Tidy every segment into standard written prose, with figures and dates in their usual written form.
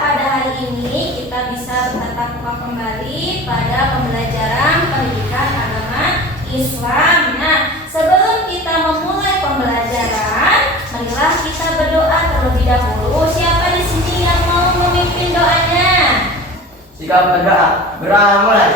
pada hari ini kita bisa bertatap muka kembali pada pembelajaran pendidikan agama Islam. Nah, sebelum kita memulai pembelajaran, marilah kita berdoa terlebih dahulu. Siapa di sini yang mau memimpin doanya? Sikap berdoa, mulai.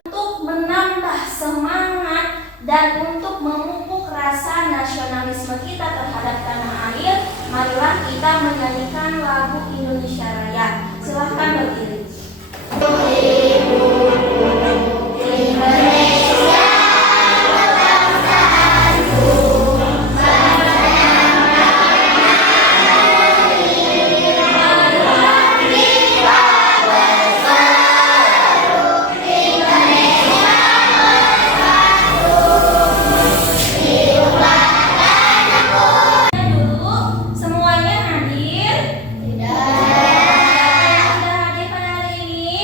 Untuk menambah semangat dan untuk memupuk rasa nasionalisme kita terhadap tanah air, marilah kita menyanyikan lagu Indonesia Raya. Silahkan berdiri. Sudah hadir pada hari ini?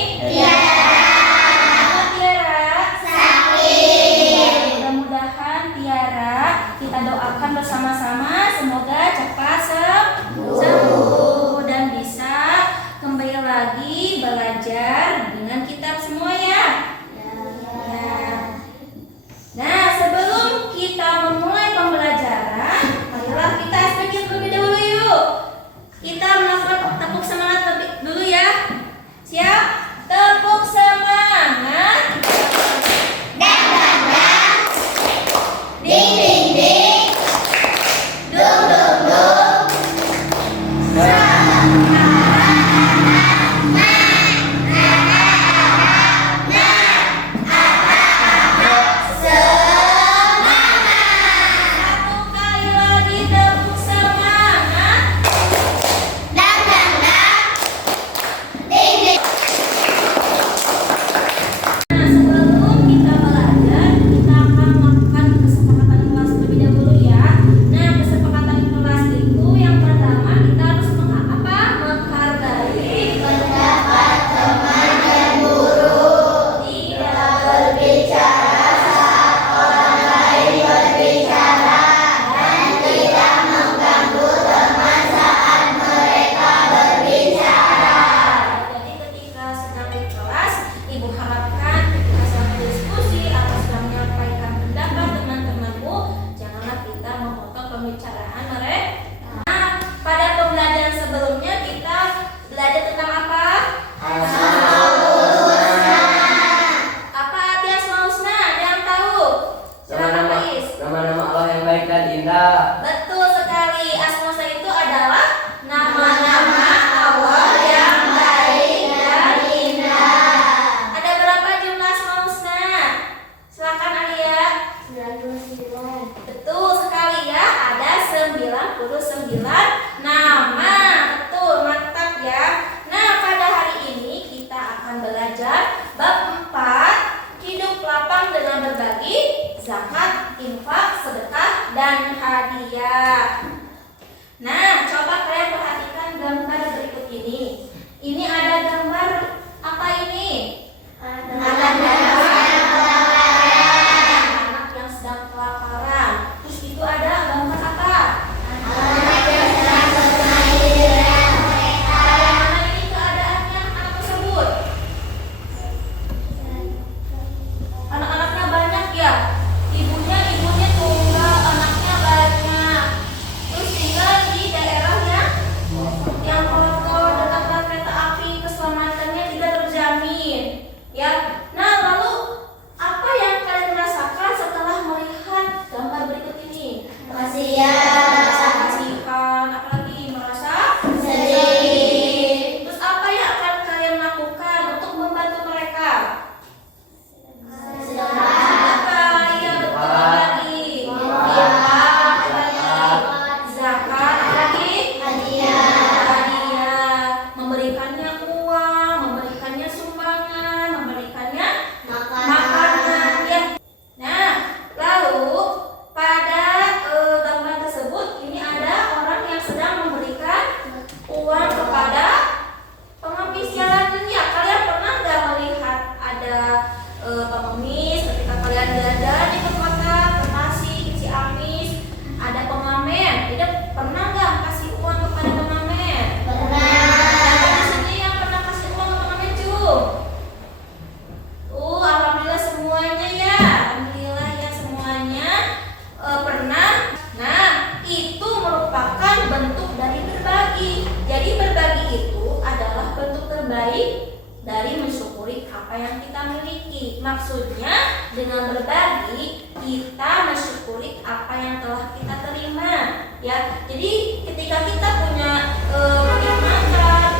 baik dari mensyukuri apa yang kita miliki. Maksudnya dengan berbagi kita mensyukuri apa yang telah kita terima, ya. Jadi ketika kita punya kenikmatan,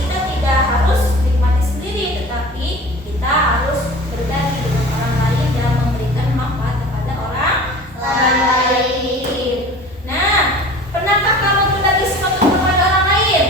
kita tidak harus nikmati sendiri, tetapi kita harus berbagi dengan orang lain dan memberikan manfaat kepada orang lain. Nah, pernahkah kamu berbagi sesuatu kepada orang lain?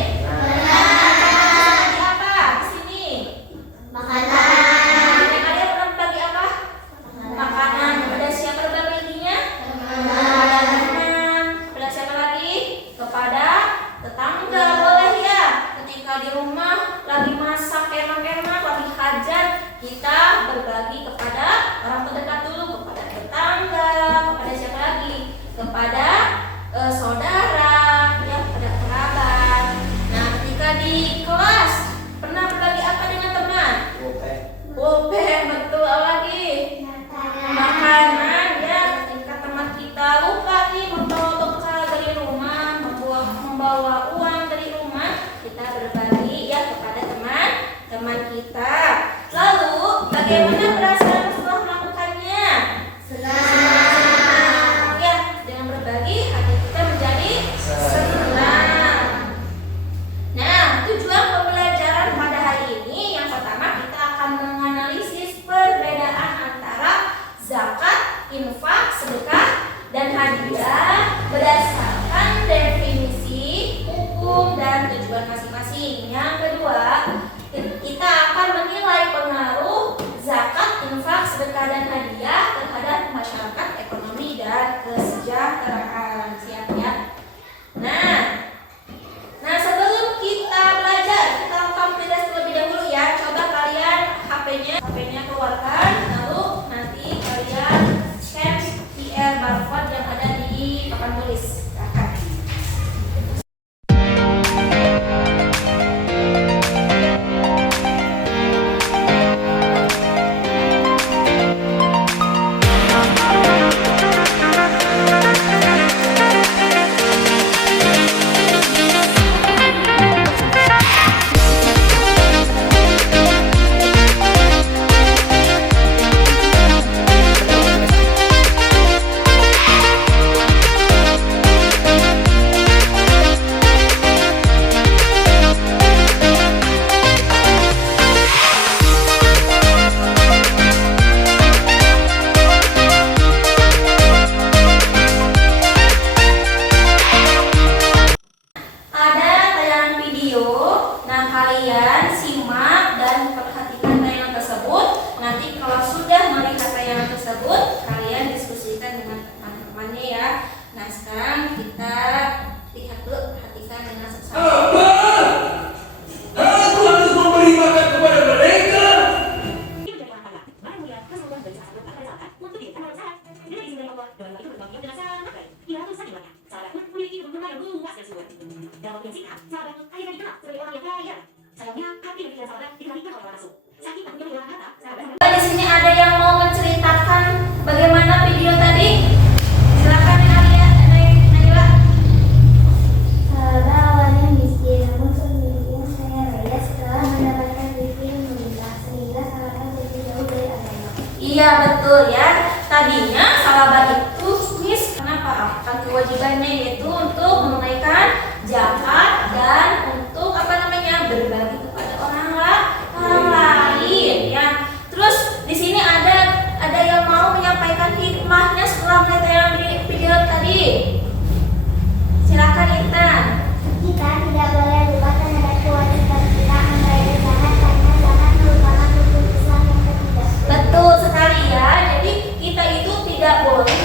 Kita berbagi kepada orang terdekat dulu, kepada tetangga, kepada siapa lagi? Kepada saudara, ya, kepada kerabat. Nah, ketika di kelas pernah berbagi apa dengan teman? Pulpen, betul. Apa lagi? Makanan, ya. Ketika teman kita lupa nih membawa bekal dari rumah, membawa uang dari rumah, kita berbagi ya kepada teman kita. Lalu bagaimana perasaan setelah melakukannya? Senang. Ya, dengan berbagi hati kita menjadi senang. Nah, tujuan pembelajaran pada hari ini yang pertama kita akan menganalisis perbedaan antara zakat, infak, sedekah, dan hadiah berdasarkan definisi, hukum, dan tujuan masing-masing. Yang kedua, kita akan menilai pengaruh zakat, infak, sedekah, dan hadiah terhadap masyarakat, ekonomi, dan kesejahteraan. Siap ya? Nah, sebelum kita belajar, kita lakukan tes terlebih dahulu ya. Coba kalian HP-nya keluarkan, lalu nanti kalian scan QR barcode yang ada di papan tulis. Silakan. Kalian simak dan perhatikan tayangan tersebut. Nanti kalau sudah melihat tayangan tersebut, kalian diskusikan dengan teman-temannya ya. Nah, sekarang kita lihat dulu, perhatikan dengan sesama. Aku harus memberi makan kepada mereka. Dalam prinsipnya, sahabat akhirnya dikenal sebagai orang yang kaya. Sayangnya, hati dan pikiran sahabat dikendalikan oleh nafsu. Saking takutnya kehilangan harta, sahabat. Di sini ada yang mau menceritakan bagaimana video tadi? Silakan Naila. Sahabat awalnya miskin, namun kemudian saya raya setelah mendapatkan rezeki yang melimpah, sehingga sahabat lebih jauh dari agama. Iya betul ya. Tadinya sahabat itu kenapa? Kan kewajibannya yaitu untuk menunaikan zakat dan untuk berbagi kepada orang lain ya. Terus di sini ada yang mau menyampaikan hikmahnya setelah melihat yang di video tadi. Silakan Intan. Kita tidak boleh lupa terhadap kewajiban kita membayar zakat karena zakat merupakan rukun Islam yang ketiga. Betul sekali ya. Jadi kita itu tidak boleh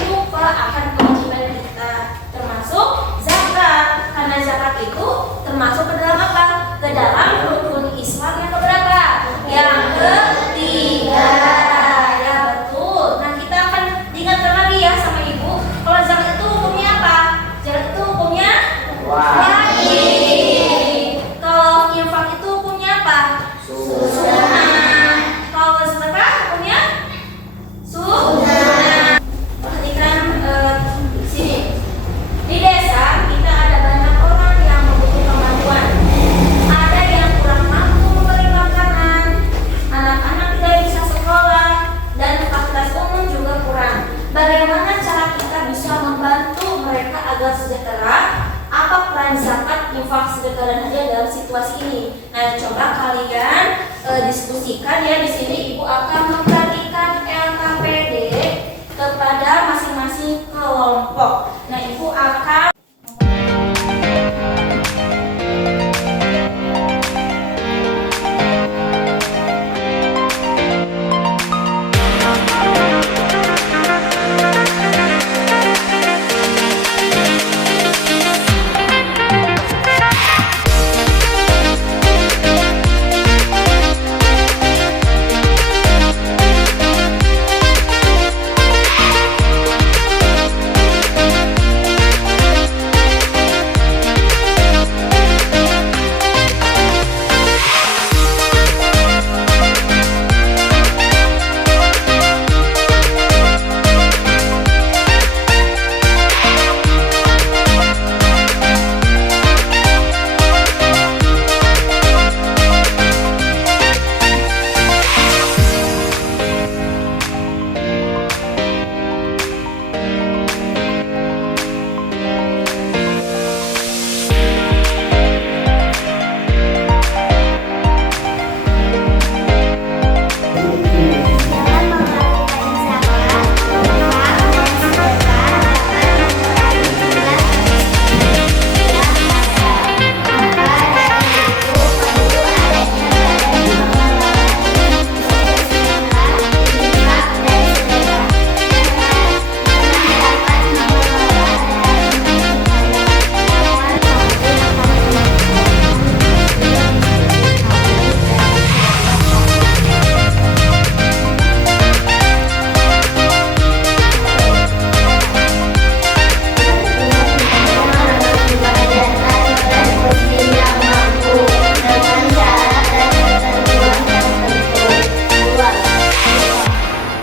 sedekah dan hadiah dalam situasi ini. Nah, coba kalian diskusikan ya. Di sini Ibu akan membagikan LKPD kepada masing-masing kelompok. Nah, Ibu akan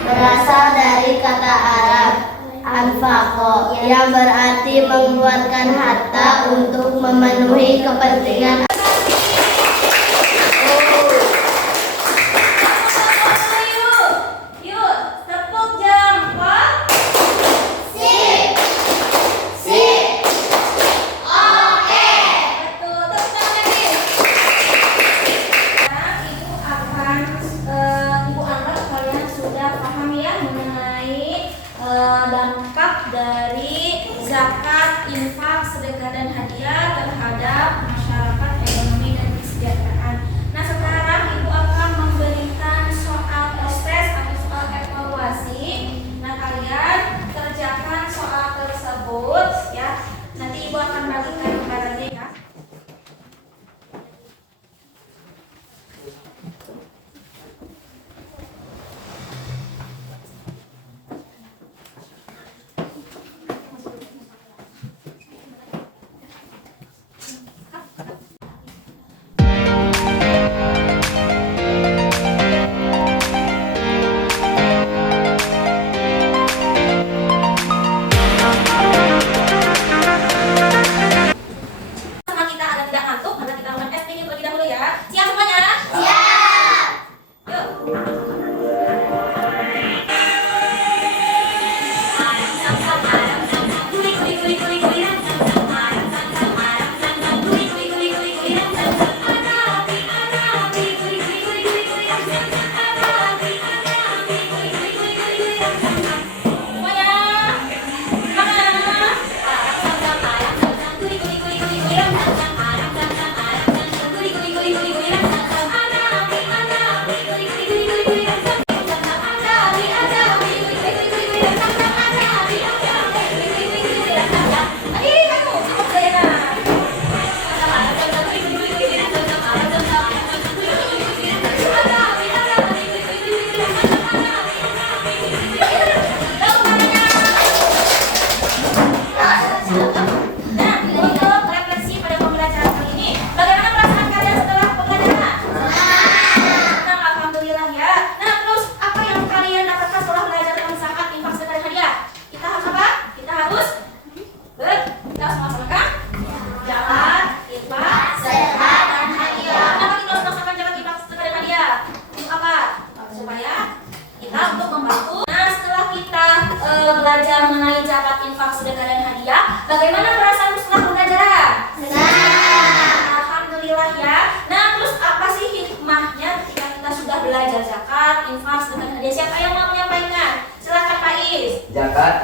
berasal dari kata Arab anfaqo yang berarti mengeluarkan harta untuk memenuhi kepentingan. Yuk, tepuk jempol. Betul, tepuk tangan nih. Nah, Ibu anggap kalian sudah paham ya mengenai dampak dari zakat, infak, sedekah dan hadiah terhadap masyarakat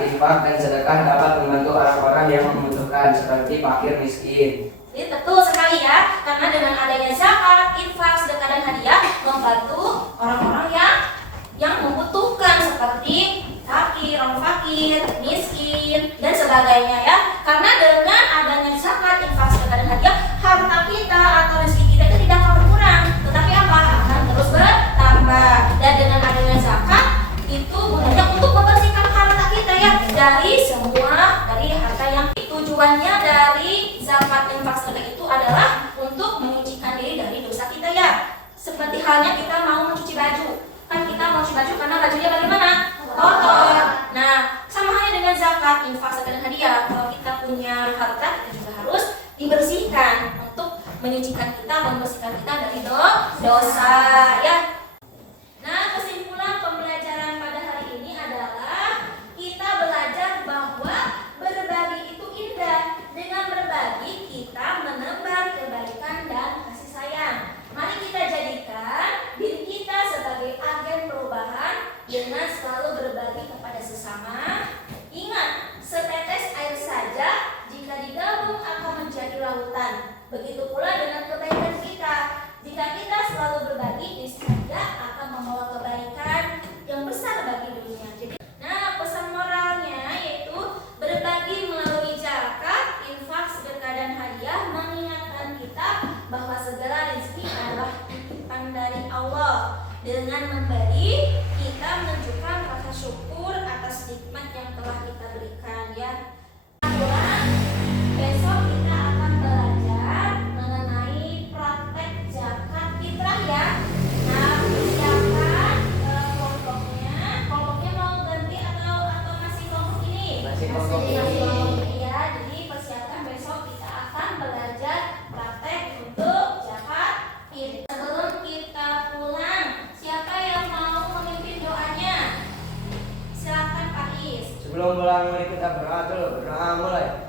infak dan sedekah dapat membantu orang-orang yang membutuhkan seperti fakir miskin. Jadi betul sekali ya, karena dengan adanya zakat, infak, sedekah dan hadiah membantu orang-orang yang membutuhkan seperti fakir, orang fakir, miskin dan sebagainya ya. Karena dengan adanya zakat, infak, sedekah dan hadiah, harta kita atau rezeki kita itu tidak akan berkurang, tetapi apa? Akan terus bertambah. Dan dengan adanya zakat itu gunanya untuk membersihkan harta kita ya dari harta yang tujuannya dari zakat infak sedekah itu adalah untuk menyucikan diri dari dosa kita ya. Seperti halnya kita mau mencuci baju, kan kita mau cuci baju karena bajunya bagaimana? Kotor. Nah, sama halnya dengan zakat, infak, sedekah dan hadiah. Kalau kita punya harta, kita juga harus dibersihkan untuk menyucikan kita, membersihkan kita dari dosa ya. Nah, kesimpulan pembelajaran pada hari ini adalah kita belajar bahwa berbagi itu indah. Dengan berbagi kita menebar kebaikan dan kasih sayang. Mari kita jadikan diri kita sebagai agen perubahan dengan selalu berbagi kepada sesama. Ingat, setetes air saja jika digabung akan menjadi lautan. Begitu pula dengan kebaikan kita. Jika kita selalu berbagi, niscaya akan membawa kebaikan yang besar bagi dunia. Jadi, nah, pesan moralnya yaitu berbagi melalui zakat, infak, sedekah dan hadiah mengingatkan kita bahwa segala rezeki adalah titipan dari Allah. Dengan memberi, kita menunjukkan rasa syukur atas nikmat yang telah kita berikan ya. Besok kita akan belajar mengenai praktek zakat fitrah ya. Nah, persiapkan kelompoknya mau ganti atau masih kelompok ini? Masih kelompok ini. Masih kelompok ini ya. Jadi persiapkan besok kita akan belajar praktek untuk zakat fitrah. Sebelum kita pulang, siapa yang mau memimpin doanya? Silakan Pak Is. Sebelum pulang mari kita berdoa dulu. Berdoa mulai.